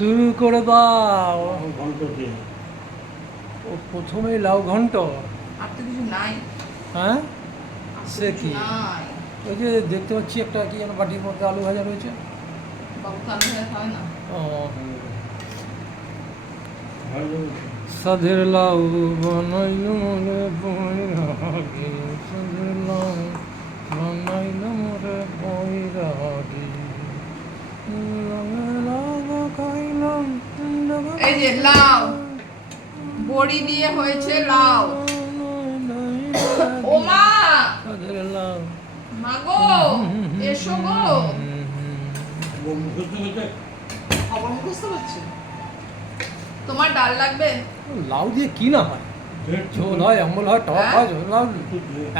শুরু করে দাও। ও প্রথমেই লাউ ঘন্ট। নাই। হ্যাঁ? সে কি? ওই যে দেখতে পাচ্ছি একটা কি যেন বাটির মধ্যে আলু ভাজা রয়েছে। সাধের লাউ বানাইল মোরে সাধের লাউ যে লাউ বড়ি দিয়ে হয়েছে লাউ এসো গো। তোমার ডাল লাগবে? লাউ দিয়ে কি না হয়? ঝোল হয় অম্বল হয় টক হয় ঝোল লাউ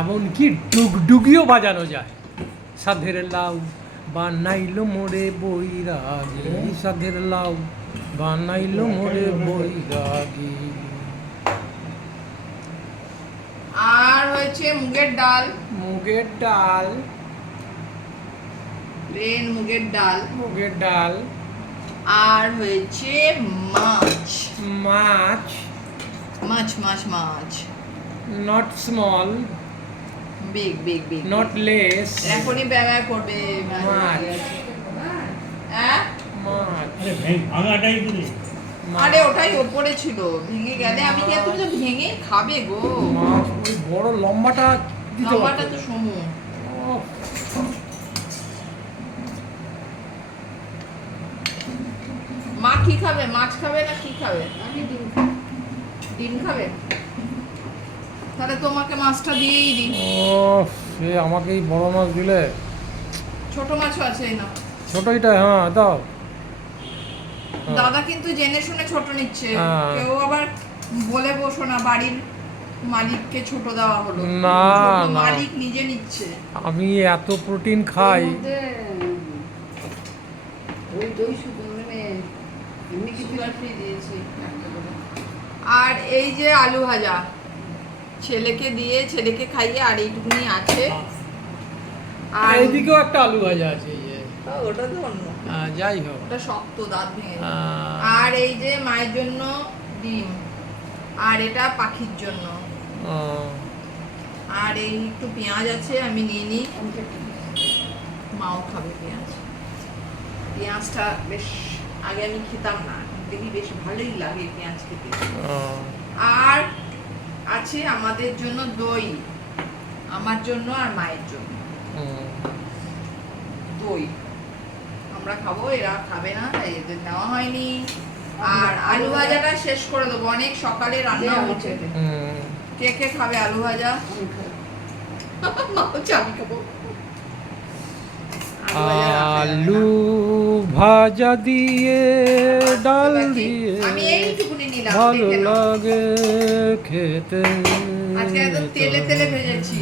এমনকি ডুগডুগিও বাজানো যায়। সাধের লাউ। বানাইলো মোরে বৈরাগী সাধের লাউ। বানাইলো মোরে বৈরাগী। আর হয়েছে মুগের ডাল। মুগের ডাল। প্লেন মুগের ডাল। মুগের ডাল। আর হয়েছে মাছ। মাছ। মাছ মাছ মাছ। Not small. Big big big not less এখনই ব্যবহার করবে মাছ। হ্যাঁ? মাছ আরে ভাঙাটাই দিলি আরে ওটাই ওপরে ছিল ভেঙে গেলে। আমি কি তুমি তো ভেঙে খাবে গো? মাছ ওই বড় লম্বাটা লম্বাটা তো সমু। মা কি খাবে? মাছ খাবে না কি খাবে? ডিম খাবে। তাহলে তোমাকে মাছটা দিয়েই দিই ওহ, সে আমাকে এই বড় মাছ দিলে? ছোট মাছও আছে এই না ছোটইটা হ্যাঁ দাও। দাদা কিন্তু জেনে শুনে ছোট নিচ্ছে। হ্যাঁ। কেউ আবার বলে বসো না বাড়ির মালিককে ছোট দেওয়া হলো। না, মালিক নিজে নিচ্ছে। আমি এত প্রোটিন খাই। ওই দই শুধু মানে এমনি কিছু সুগার ফ্রি দিয়েছি। আর এই যে আলু ভাজা। ছেলেকে দিয়ে ছেলেকে খাইয়ে আর এইটুকুনি আছে। আর এইদিকেও একটা আলু ভাজা আছে এই ওটা তো অন্য। যাই হোক। ওটা শক্ত দাঁত ভেঙে আর এই যে মায়ের জন্য ডিম। আর এটা পাখির জন্য। আর এই একটু পেঁয়াজ আছে আমি নিয়ে নিই। মাও খাবে পেঁয়াজ। পেঁয়াজটা বেশ আগে আমি খেতাম না। দেখি বেশ ভালোই লাগে পেঁয়াজ খেতে। আর আছে আমাদের জন্য দই আমার জন্য আর মায়ের জন্য। দই। আমরা খাব এরা খাবে না তাই এদের নেওয়া হয়নি। আর আলু ভাজাটা শেষ করে দেবো অনেক সকালে রান্না দে, হচ্ছে। কে কে খাবে আলু ভাজা? আমি খাব। আলু ভাজা আলু ভাজা রাখছি। দিয়ে ডাল দিয়ে আমি নিলাম ভালো লাগে খেতে। আজকে একদম তেলে তেলে ভেজেছি।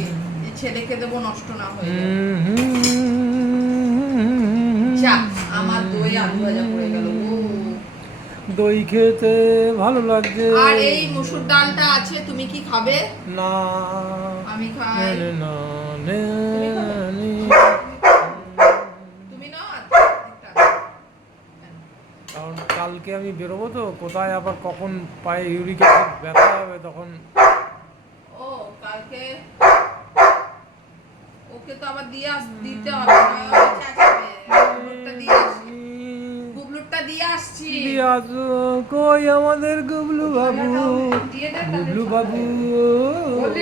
ছেলেকে দেবো নষ্ট না হয়ে যা আমার দই আলু ভাজা পড়ে গেল দই খেতে ভালো লাগছে। আর এই মসুর ডালটা আছে তুমি কি খাবে? না আমি খাই। নে, না, নে, নে। তুমি না একটা। কারণ কালকে আমি বেরোবো তো? কোথায় আবার কখন পায়ে ইউরিক অ্যাসিড ব্যথা হবে তখন? ও কালকে ওকে তো আবার দিয়ে আস দিতে হবে কই আমাদের গুবলু বাবু? গুবলু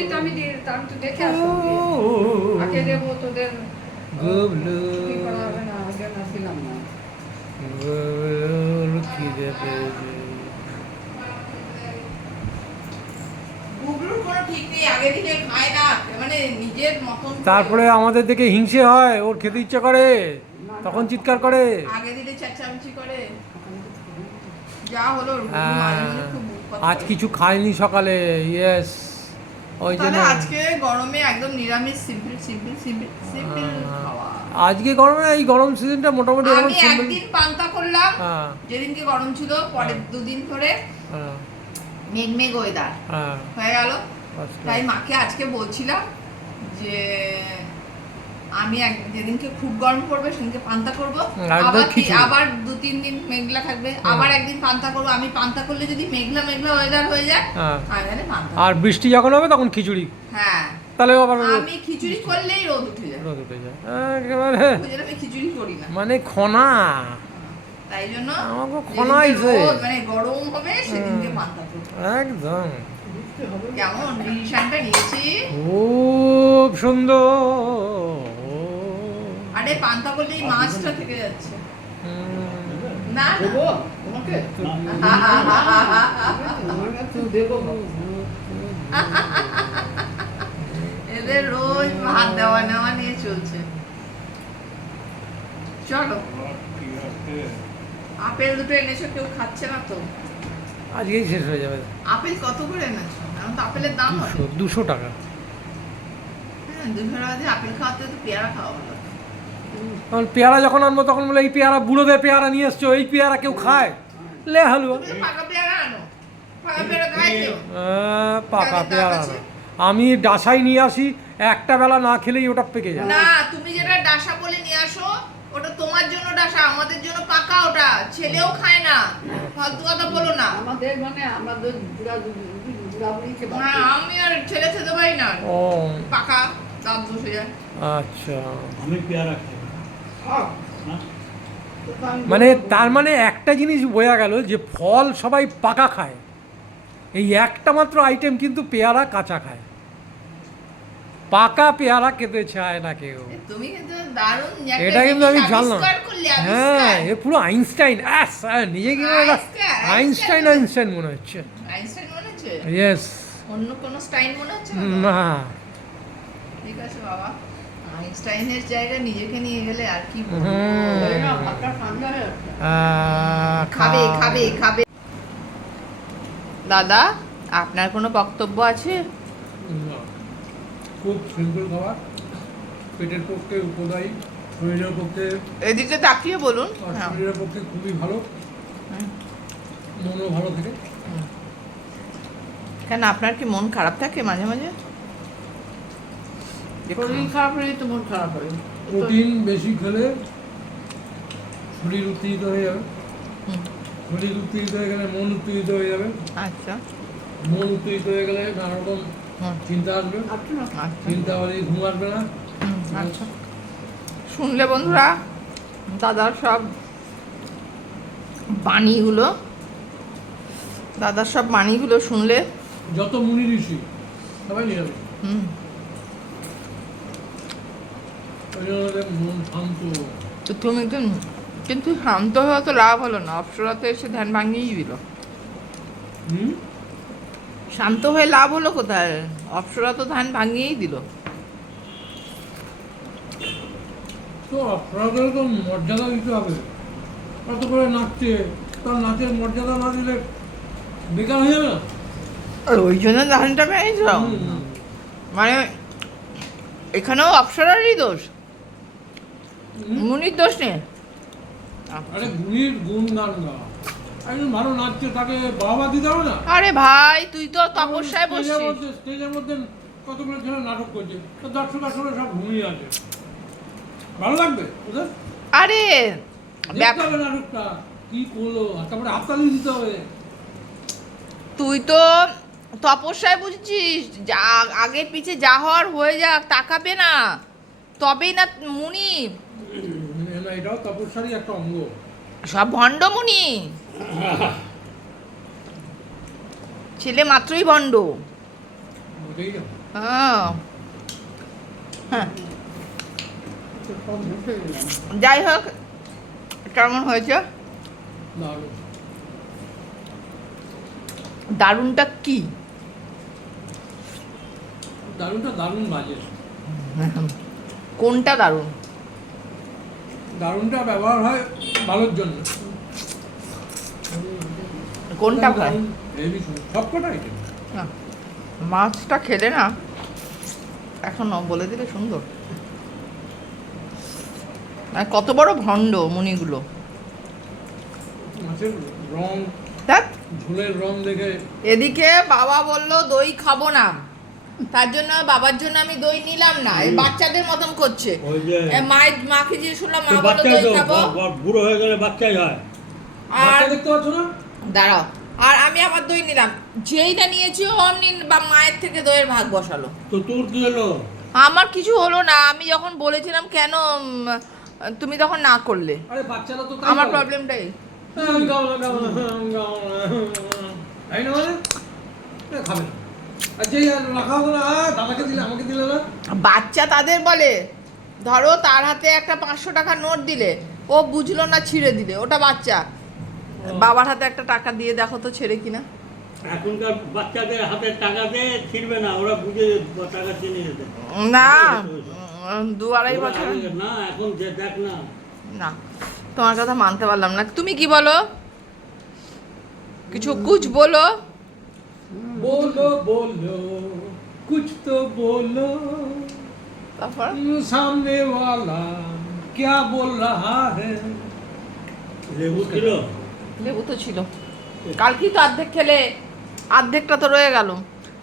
তো আমি দিয়ে দিতাম, আমি তো দেখে আসব আগে দেবো তোদের? গুবলু। কি করা হবে না? আগে না ছিলাম না। তারপরে আমাদের দেখে হিংসে হয় ওর খেতে ইচ্ছা করে তখন চিৎকার করে। হ্যাঁ, আজ কিছু খায়নি সকালে ইয়েস ওই জন্য আজকে গরমে একদম নিরামিষ সিম্পল সিম্পল সিম্পল সিম্পল হ্যাঁ। খাওয়া। আজকে গরমে এই গরম সিজনটা মোটামুটি আমি একদিন পান্তা করলাম হ্যাঁ। যেদিনকে গরম ছিল পরের দুদিন ধরে হ্যাঁ। মেঘ মেঘ ওয়েদার হ্যাঁ। হয়ে গেল। তাই মাকে আজকে বলছিলাম যে আমি এক যেদিনকে খুব গরম পড়বে সেদিনকে পান্তা করব। আবার কি- আবার দু তিন দিন মেঘলা থাকবে। আবার একদিন পান্তা করব। আমি পান্তা করলে যদি মেঘলা মেঘলা ওয়েদার হয়ে যায় হ্যাঁ। তাহলে পান্তা আর বৃষ্টি যখন হবে তখন খিচুড়ি। হ্যাঁ। তাহলে আবার আমি খিচুড়ি করলেই রোদ উঠে যায়। রোদ উঠে যায়। একেবারে। আমি খিচুড়ি করি না। মানে খনা। তাই জন্য আমাকে খনাইছে। রোদ মানে গরম হবে সেদিনকে পান্তা করব। একদম। কেমন? ডিসিশনটা নিয়েছি। খুব সুন্দর। আরে পান্তা এই মাছটা থেকে যাচ্ছে। না না। দেবো? তোমাকে? এদের রোজ ভাত দেওয়া নেওয়া নিয়ে চলছে। চলো। আপেল দুটো এনেছো কেউ খাচ্ছে না তো? আজকেই শেষ হয়ে যাবে। আপেল কত করে এনেছো? এখন তো আপেলের দাম দুশো টাকা। হ্যাঁ দুশো টাকা দিয়ে আপেল খাওয়াতে তো পেয়ারা খাওয়া ভালো তখন পেয়ারা যখন আনব তখন বলে এই পেয়ারা বুড়োদের পেয়ারা নিয়ে এসছো এই পেয়ারা কেউ খায়? লে হালুয়া। তো। পাকা পেয়ারা আনো? না। আমি ডাসাই নিয়ে আসি একটা বেলা না খেলেই ওটা পেকে যায়। না তুমি যেটা ডাসা বলে নিয়ে আসো ওটা তোমার জন্য ডাসা আমাদের জন্য পাকা ওটা ছেলেও খায় না। ফালতু কথা বলো না। আমাদের মানে আমাদের আমি আর ছেলে খেতে পারি না। ও। পাকা দাঁত বসে যায়। আচ্ছা। আমি পেয়ারা খাই। না মানে তার মানে একটা জিনিস বোঝা গেল যে ফল সবাই পাকা খায়। এই একটা মাত্র আইটেম কিন্তু পেয়ারা কাঁচা খায়। পাকা পেয়ারা খেতে চায় না কেউ। কিন্তু এটা কিন্তু আমি জানলাম। হ্যাঁ এ পুরো আইনস্টাইন আস নিজে কি আইনস্টাইন, আইনস্টাইন। আইনস্টাইন মনে হচ্ছে। ইয়েস অন্য কোনো স্টাইল মনে হচ্ছে না। ঠিক আছে বাবা। আইনস্টাইনের জায়গায় নিজেকে নিয়ে গেলে আর কি খাবে খাবে খাবে। দাদা আপনার কোনো বক্তব্য আছে? খুব সিম্পল খাবার পেটের পক্ষে উপদায়ী শরীরের পক্ষে এদিকে তাকিয়ে বলুন। হ্যাঁ। শরীরের পক্ষে খুবই ভালো। মনও ভালো থাকে। কেন আপনার কি মন খারাপ থাকে মাঝে মাঝে? শরীর খারাপ হলে তো মন খারাপ হয়। প্রোটিন বেশি খেলে শরীর উত্তেজিত হয়ে যাবে। শরীর উত্তেজিত হয়ে গেলে মন উত্তেজিত হয়ে যাবে। আচ্ছা। মন উত্তেজিত হয়ে গেলে নানা রকম চিন্তা আসবে। আচ্ছা আচ্ছা। চিন্তা হলে ঘুম আসবে না। আচ্ছা। শুনলে বন্ধুরা দাদার সব বাণীগুলো দাদার সব বাণীগুলো শুনলে যত মুনি ঋষি সবাই নিরামিষ হুম ওই জন্য ওদের মন শান্ত তো তুমি কিন্তু শান্ত হওয়া তো লাভ হলো না। অপসরাতে এসে ধ্যান ভাঙিয়েই দিল। শান্ত হয়ে লাভ হলো কোথায়? অপসরা তো ধ্যান ভাঙিয়েই দিল। তো আপনাদের তো মর্যাদা দিতে হবে। কত করে নাচছে? তার নাচের মর্যাদা না দিলে বেকার হয়ে যাবে না? আর ওই জন্য ভেঙেছ? হুম। মানে এখানেও অপসরারই দোষ। মুনির দোষ নেই। আরে গুণীর গুণ গান গা একজন ভালো নাচছে তাকে বাবা দিতে হবে না? আরে ভাই তুই তো তপস্যায় বসছিস। স্টেজের মধ্যে কতগুলো ছেলে নাটক করছে? তো দর্শক আসলে সব ঘুমিয়ে আছে। ভালো লাগবে? ওদের আরে দেখতে নাটকটা। কি করল? তারপরে হাততালি দিতে হবে। তুই তো তপস্যায় বুঝছিস যা আগে পিছে যা হওয়ার হয়ে যাক তাকাবে না। তবেই না মুনি? এটাও তপস্যারই একটা অঙ্গ। সব ভণ্ড মুনি? ছেলে মাত্রই ভণ্ড। হ্যাঁ। হ্যাঁ। যাই হোক কেমন হয়েছে? দারুণ। দারুণটা কি? দারুণটা দারুণ বাজে। কোনটা দারুণ? দারুণটা ব্যবহার হয় ভালোর জন্য। কোনটা ভাই দারুণ, হেভি সব কটা আইটেম না, মাছটা খেলে না এখন বলে দিলে সুন্দর। আর কত বড় ভণ্ড মুনিগুলো। মাছের রং ঝোলের রং দেখে এদিকে বাবা বলল দই খাব না। তার জন্য বাবার জন্য আমি দই নিলাম না এই বাচ্চাদের মতন করছে। মায়ের মাকে যে শুনলাম মা বলো দই খাব। বুড়ো হয়ে গেলে বাচ্চাই হয়। আর দেখতে পাচ্ছ না? দাঁড়াও। আর আমি আবার দই নিলাম। যেইটা নিয়েছি অমনি বা মায়ের থেকে দইয়ের ভাগ বসালো। তো তোর কি হলো? আমার কিছু হলো না। আমি যখন বলেছিলাম কেন তুমি তখন না করলে? আরে বাচ্চারা তো তাই আমার বলে। প্রবলেমটাই হ্যাঁ, খাব বাচ্চা তাদের বলে ধরো তার হাতে একটা পাঁচশো টাকা নোট দিলে ও বুঝলো না ছিঁড়ে দিলে ওটা বাচ্চা। বাবার হাতে একটা টাকা দিয়ে দেখো তো ছেড়ে কিনা। এখনকার বাচ্চাদের হাতে টাকা দিয়ে ছিড়বে না ওরা বুঝে টাকা চিনে যেতে। না দু আড়াই বছর। না এখন যে দেখ না। না তোমার কথা মানতে পারলাম না। তুমি কি বলো? কিছু কুছ বলো? बोलो बोलो कुछ तो बोलो তারপর सामने वाला क्या बोल रहा है লেবু ছিল লেবু তো ছিল কালকেই তো অর্ধেক খেলে অর্ধেকটা তো রয়ে গেল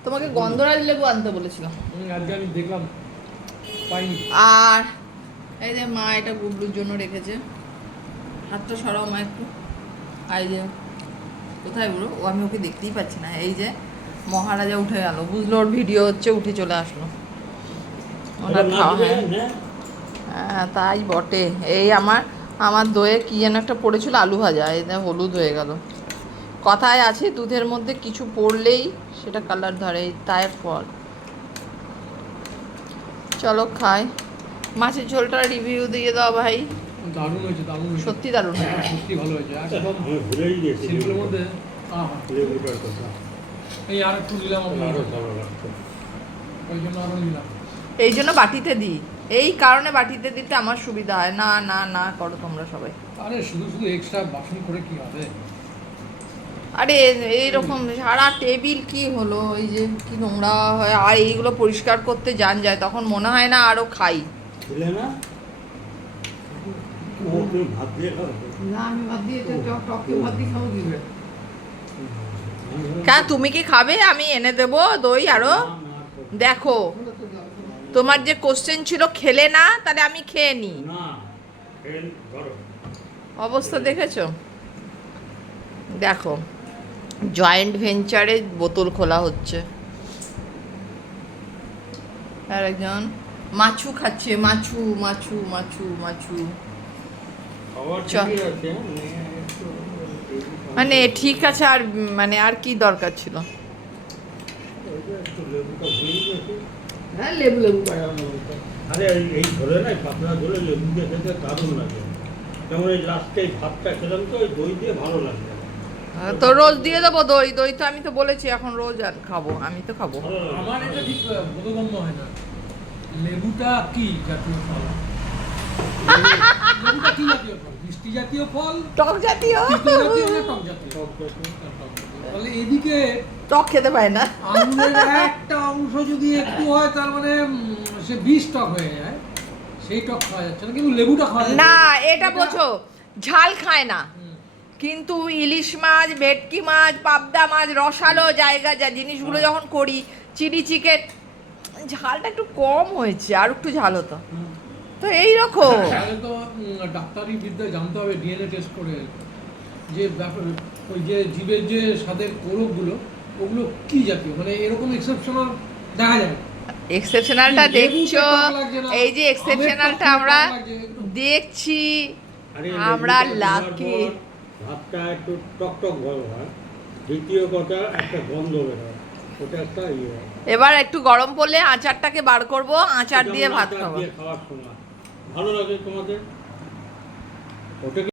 তোমাকে গন্ধরাজ লেবু আনতে বলেছিলাম হুম, আজকে আমি দেখলাম পাইনি আর এই যে মা এটা গুবলুর জন্য রেখেছে হাতটা সরাও মা একটু আর এই যে কোথায় বুড়ো ও আমি ওকে দেখতেই পাচ্ছি না এই যে মহারাজা উঠে গেল বুঝলো ওর ভিডিও হচ্ছে উঠে চলে আসলো। ওনার খাওয়া হ্যাঁ। হ্যাঁ? হ্যাঁ তাই বটে। এই আমার আমার দয়ে কি যেন একটা পড়েছিল আলু ভাজা এই হলুদ হয়ে গেল। কথায় আছে দুধের মধ্যে কিছু পড়লেই সেটা কালার ধরে এই তায়ের ফল। চলো খাই। মাছের ঝোলটা রিভিউ দিয়ে দাও ভাই। দারুণ হয়েছে দারুণ হয়েছে। সত্যি দারুণ হ্যাঁ, সত্যি ভালো হয়েছে একদম ভুলেই গেছি মধ্যে এই আর একটু ওই জন্য আরও নিলাম এই জন্য বাটিতে দিই। এই কারণে বাটিতে দিতে আমার সুবিধা হয়। না না না করো তোমরা সবাই। আরে শুধু শুধু এক্সট্রা বাসন করে কি হবে? আরে এইরকম সারা টেবিল কি হলো? এই যে কি নোংরা হয়। আর এইগুলো পরিষ্কার করতে যান যায়। তখন মনে হয় না আরও খাই। না? ভাত দিয়ে না আমি ভাত দিয়ে টকে ভাত দিয়ে খাব দিবে কেন তুমি কি খাবে? আমি এনে দেবো দই আরও। দেখো তোমার যে কোশ্চেন ছিল খেলে না তাহলে আমি খেয়ে নিই অবস্থা দেখেছ? দেখো জয়েন্ট ভেঞ্চারে বোতল খোলা হচ্ছে। আর একজন মাছু খাচ্ছে মাছু মাছু মাছু মাছু চ। ঠিকই আছে মেয়ে একটু লেবু মানে ঠিক আছে আর মানে আর কি দরকার ছিল? হ্যাঁ লেবু লেবু আরে এই- এই ধরে না পাতলা ধরে লেবু দিয়ে খেতে দারুণ লাগে। যেমন এই লাস্টে ভাতটা খেলাম তো দই দিয়ে ভালো লাগে। তো রোজ দিয়ে দেবো দই। দই তো আমি তো বলেছি এখন রোজ আর খাব আমি তো খাব। আমার এটা ঠিক বোধগম্য হয় না। লেবুটা কি জাতীয় ফল? লেবুটা কি জাতীয় ফল মিষ্টি জাতীয় ফল টক জাতীয়? না টক জাতীয়? টক জাতীয়। টক জাতীয়। তাহলে এদিকে টক খেতে পায় না। আঙুরের একটা অংশ যদি একটু হয় তার মানে সে বিষ টক হয়ে যায়। সেই টক খাওয়া যাচ্ছে না কিন্তু লেবুটা খাওয়া না এটা বোঝো ঝাল খায় না। কিন্তু ইলিশ মাছ ভেটকি মাছ পাবদা মাছ রসালো জায়গা যা জিনিসগুলো যখন করি চিলি চিকেন ঝালটা একটু কম হয়েছে আর একটু ঝাল হতো। তো এই রকম তাহলে তো ডাক্তারি বিদ্যায় জানতে হবে ডিএনএ টেস্ট করে। যে ব্যাপার ওই যে জীবের যে স্বাদের কোরকগুলো ওগুলো কি জাতীয়? মানে এরকম এক্সেপশনাল দেখা যাবে এক্সেপশনালটা দেখছ? এই যে এক্সেপশনালটা আমরা দেখছি। আমরা lucky। ভাতটা একটু টক টক ভালো হয়। দ্বিতীয় কথা একটা গন্ধ বেরোয় ওটা একটা ইয়ে এবার একটু গরম পড়লে আচারটাকে বার করব আচার দিয়ে ভাত খাব। খাওয়ার সময়। ভালো লাগে তোমাদের? ওটা